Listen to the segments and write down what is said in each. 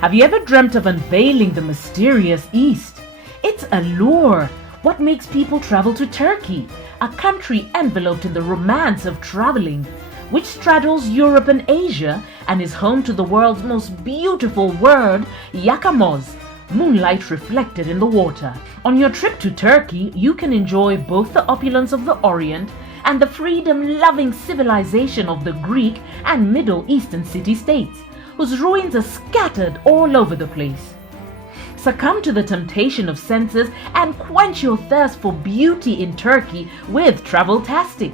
Have you ever dreamt of unveiling the mysterious East? Its allure, what makes people travel to Turkey, a country enveloped in the romance of traveling, which straddles Europe and Asia and is home to the world's most beautiful word, yakamoz, moonlight reflected in the water. On your trip to Turkey, you can enjoy both the opulence of the Orient and the freedom-loving civilization of the Greek and Middle Eastern city-states, whose ruins are scattered all over the place. Succumb to the temptation of senses and quench your thirst for beauty in Turkey with Traveltastic.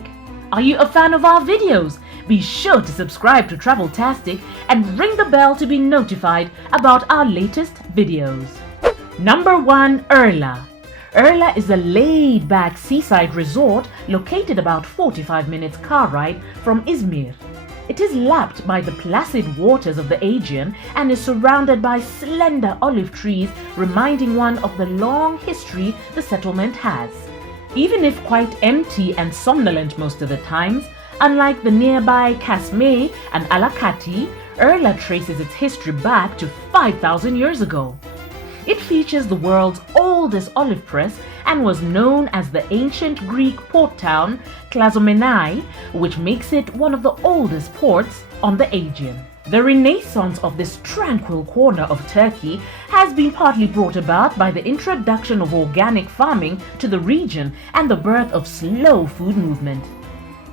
Are you a fan of our videos? Be sure to subscribe to Traveltastic and ring the bell to be notified about our latest videos. Number 1. Urla. Urla is a laid-back seaside resort located about 45 minutes car ride from Izmir. It is lapped by the placid waters of the Aegean and is surrounded by slender olive trees, reminding one of the long history the settlement has. Even if quite empty and somnolent most of the times, unlike the nearby Kasmeh and Alakati, Urla traces its history back to 5,000 years ago. It features the world's oldest olive press and was known as the ancient Greek port town Klazomenai, which makes it one of the oldest ports on the Aegean. The renaissance of this tranquil corner of Turkey has been partly brought about by the introduction of organic farming to the region and the birth of slow food movement.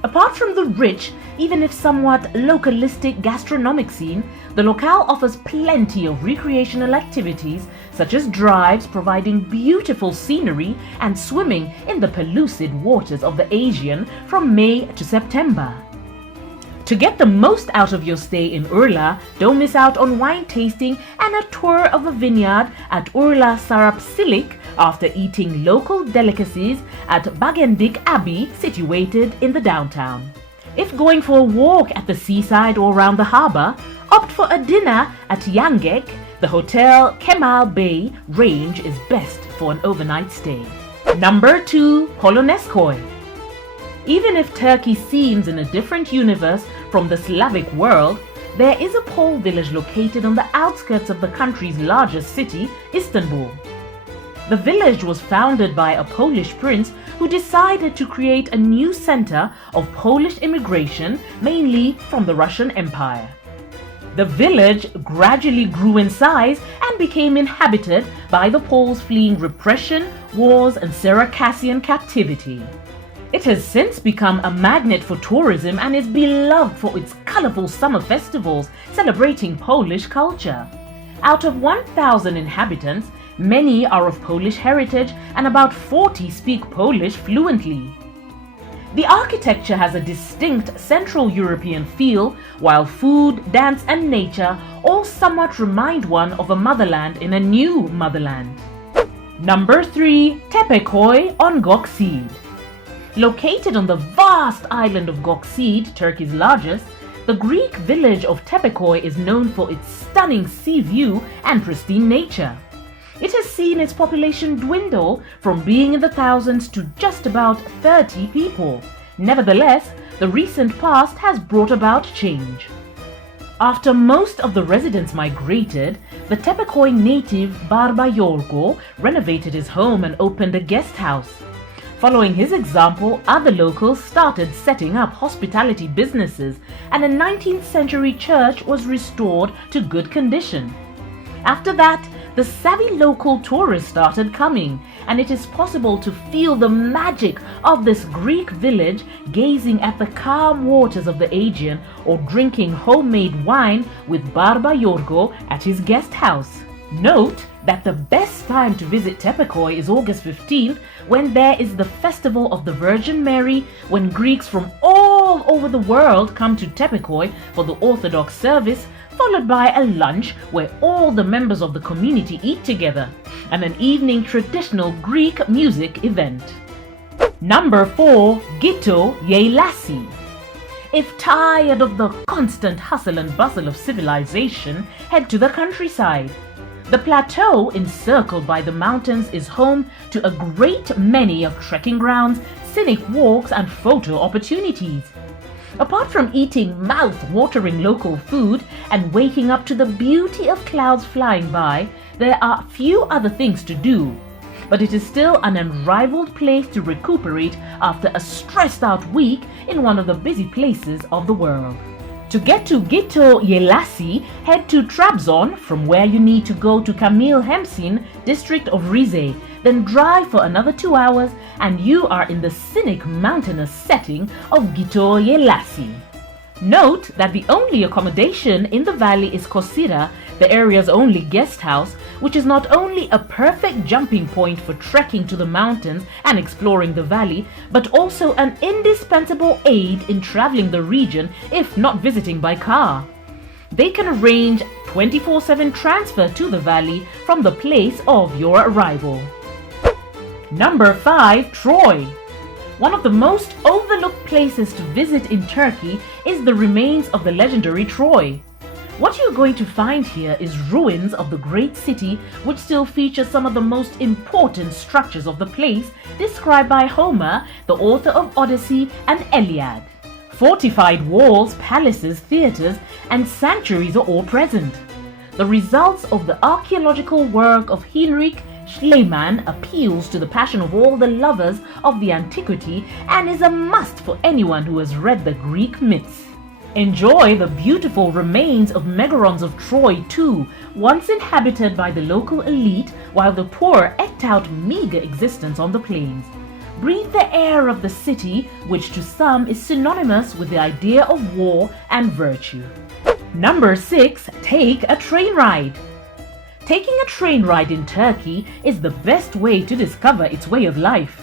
Apart from the rich, even if somewhat localistic gastronomic scene, the locale offers plenty of recreational activities such as drives providing beautiful scenery and swimming in the pellucid waters of the Aegean from May to September. To get the most out of your stay in Urla, don't miss out on wine tasting and a tour of a vineyard at Urla Sarapsilik after eating local delicacies at Bagendik Abbey situated in the downtown. If going for a walk at the seaside or around the harbour, opt for a dinner at Yangek. The Hotel Kemal Bey range is best for an overnight stay. Number 2. Polonezkoi. Even if Turkey seems in a different universe from the Slavic world, there is a Pole village located on the outskirts of the country's largest city, Istanbul. The village was founded by a Polish prince who decided to create a new center of Polish immigration, mainly from the Russian Empire. The village gradually grew in size and became inhabited by the Poles fleeing repression, wars, and Circassian captivity. It has since become a magnet for tourism and is beloved for its colorful summer festivals celebrating Polish culture. Out of 1,000 inhabitants, many are of Polish heritage and about 40 speak Polish fluently. The architecture has a distinct Central European feel, while food, dance, and nature all somewhat remind one of a motherland in a new motherland. Number 3. Tepekoi on Goksid. Located on the vast island of Goksid, Turkey's largest, the Greek village of Tepekoi is known for its stunning sea view and pristine nature. It has seen its population dwindle from being in the thousands to just about 30 people. Nevertheless, the recent past has brought about change. After most of the residents migrated, the Tepekoi native Barba Yorgo renovated his home and opened a guest house. Following his example, other locals started setting up hospitality businesses, and a 19th century church was restored to good condition. After that, the savvy local tourists started coming, and it is possible to feel the magic of this Greek village gazing at the calm waters of the Aegean or drinking homemade wine with Barba Yorgo at his guest house. Note that the best time to visit Tepekoi is August 15th, when there is the Festival of the Virgin Mary, when Greeks from all over the world come to Tepekoi for the Orthodox service, followed by a lunch where all the members of the community eat together, and an evening traditional Greek music event. Number 4. Gito Yeylasi. If tired of the constant hustle and bustle of civilization, head to the countryside. The plateau encircled by the mountains is home to a great many of trekking grounds, scenic walks, and photo opportunities. Apart from eating mouth-watering local food and waking up to the beauty of clouds flying by, there are few other things to do. But it is still an unrivaled place to recuperate after a stressed-out week in one of the busy places of the world. To get to Gito Yelasi, head to Trabzon, from where you need to go to Kamil Hemsin, district of Rize, then drive for another 2 hours and you are in the scenic mountainous setting of Gito Yelasi. Note that the only accommodation in the valley is Kosira, the area's only guest house, which is not only a perfect jumping point for trekking to the mountains and exploring the valley, but also an indispensable aid in traveling the region if not visiting by car. They can arrange 24/7 transfer to the valley from the place of your arrival. Number 5. Troy. One of the most overlooked places to visit in Turkey is the remains of the legendary Troy. What you're going to find here is ruins of the great city, which still features some of the most important structures of the place described by Homer, the author of Odyssey and Iliad. Fortified walls, palaces, theaters, and sanctuaries are all present. The results of the archaeological work of Heinrich Schliemann appeals to the passion of all the lovers of the antiquity and is a must for anyone who has read the Greek myths. Enjoy the beautiful remains of Megarons of Troy too, once inhabited by the local elite while the poor eked out meager existence on the plains. Breathe the air of the city, which to some is synonymous with the idea of war and virtue. Number 6. Take a train ride. Taking a train ride in Turkey is the best way to discover its way of life.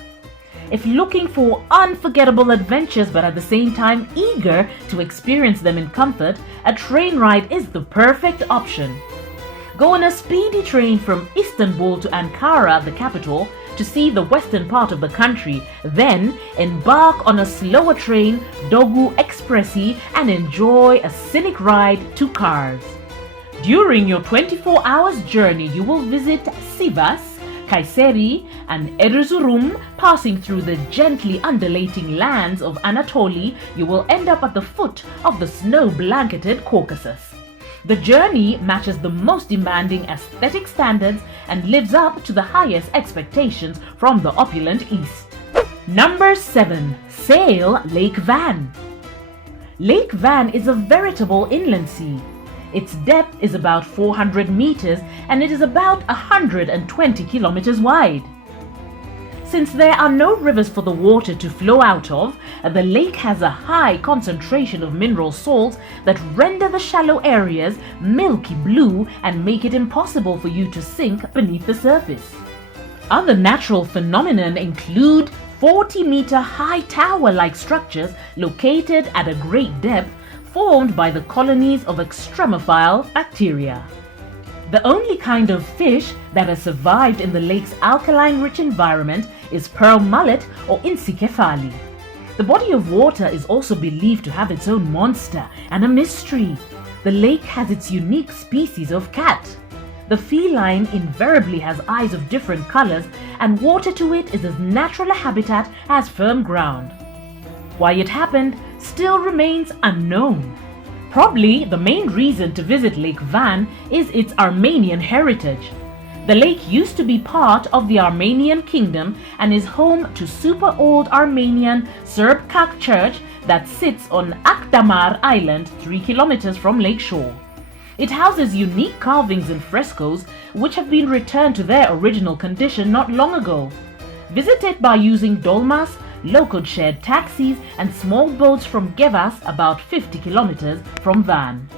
If looking for unforgettable adventures but at the same time eager to experience them in comfort, a train ride is the perfect option. Go on a speedy train from Istanbul to Ankara, the capital, to see the western part of the country, then embark on a slower train, Dogu Expressi, and enjoy a scenic ride to Kars. During your 24 hours journey, you will visit Sivas, Kayseri, and Erzurum. Passing through the gently undulating lands of Anatolia, you will end up at the foot of the snow-blanketed Caucasus. The journey matches the most demanding aesthetic standards and lives up to the highest expectations from the opulent East. Number 7. Sail Lake Van. Lake Van is a veritable inland sea. Its depth is about 400 meters and it is about 120 kilometers wide. Since there are no rivers for the water to flow out of, the lake has a high concentration of mineral salts that render the shallow areas milky blue and make it impossible for you to sink beneath the surface. Other natural phenomena include 40-meter high tower-like structures located at a great depth formed by the colonies of extremophile bacteria. The only kind of fish that has survived in the lake's alkaline-rich environment is pearl mullet or insicephali. The body of water is also believed to have its own monster and a mystery. The lake has its unique species of cat. The feline invariably has eyes of different colors, and water to it is as natural a habitat as firm ground. Why it happened still remains unknown. Probably the main reason to visit Lake Van is its Armenian heritage. The lake used to be part of the Armenian kingdom and is home to super old Armenian Serb Kak church that sits on Akdamar Island 3 kilometers from Lake Shore. It houses unique carvings and frescoes which have been returned to their original condition not long ago. Visit it by using dolmas, local shared taxis, and small boats from Gevas, about 50 kilometers from Van.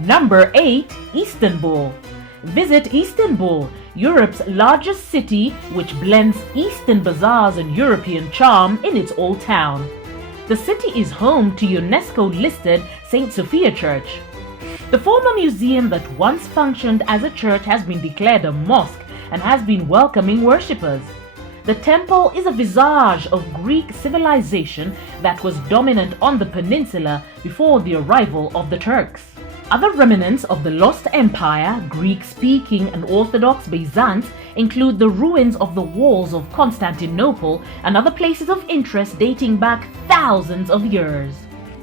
Number 8. Istanbul. Visit Istanbul, Europe's largest city, which blends Eastern bazaars and European charm in its old town. The city is home to UNESCO-listed St. Sophia Church. The former museum that once functioned as a church has been declared a mosque and has been welcoming worshippers. The temple is a visage of Greek civilization that was dominant on the peninsula before the arrival of the Turks. Other remnants of the lost empire, Greek-speaking and Orthodox Byzance, include the ruins of the walls of Constantinople and other places of interest dating back thousands of years.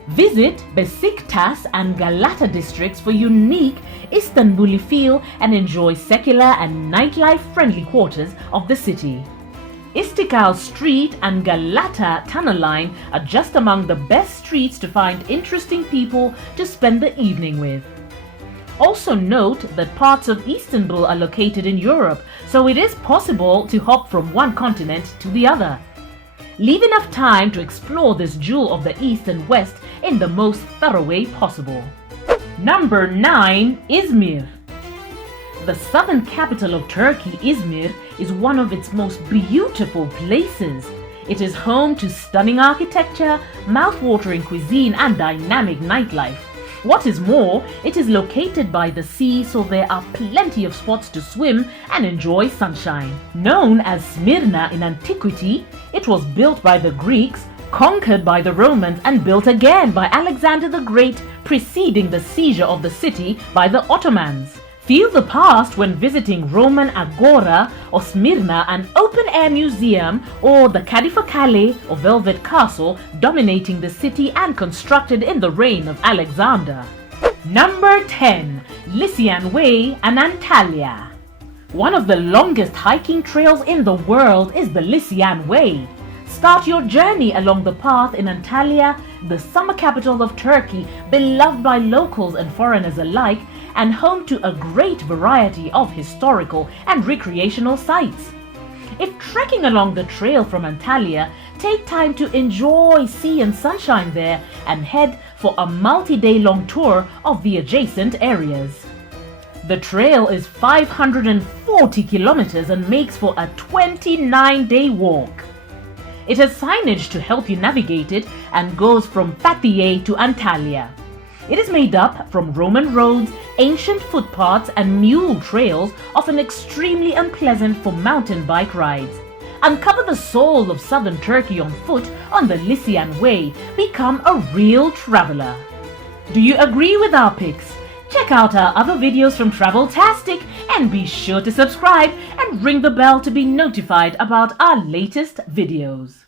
Visit Besiktas and Galata districts for unique Istanbuli feel and enjoy secular and nightlife-friendly quarters of the city. Istiklal Street and Galata Tunnel Line are just among the best streets to find interesting people to spend the evening with. Also note that parts of Istanbul are located in Europe, so it is possible to hop from one continent to the other. Leave enough time to explore this jewel of the East and West in the most thorough way possible. Number 9. Izmir. The southern capital of Turkey, Izmir, is one of its most beautiful places. It is home to stunning architecture, mouth-watering cuisine, and dynamic nightlife. What is more, it is located by the sea, so there are plenty of spots to swim and enjoy sunshine. Known as Smyrna in antiquity, it was built by the Greeks, conquered by the Romans, and built again by Alexander the Great, preceding the seizure of the city by the Ottomans. Feel the past when visiting Roman Agora or Smyrna, an open-air museum, or the Kadife Kale or Velvet Castle, dominating the city and constructed in the reign of Alexander. Number 10. Lycian Way and Antalya. One of the longest hiking trails in the world is the Lycian Way. Start your journey along the path in Antalya, the summer capital of Turkey, beloved by locals and foreigners alike, and home to a great variety of historical and recreational sites. If trekking along the trail from Antalya, take time to enjoy sea and sunshine there and head for a multi-day long tour of the adjacent areas. The trail is 540 kilometers and makes for a 29-day walk. It has signage to help you navigate it and goes from Fatih to Antalya. It is made up from Roman roads, ancient footpaths, and mule trails, often extremely unpleasant for mountain bike rides. Uncover the soul of southern Turkey on foot on the Lycian Way. Become a real traveler. Do you agree with our picks? Check out our other videos from Traveltastic and be sure to subscribe and ring the bell to be notified about our latest videos.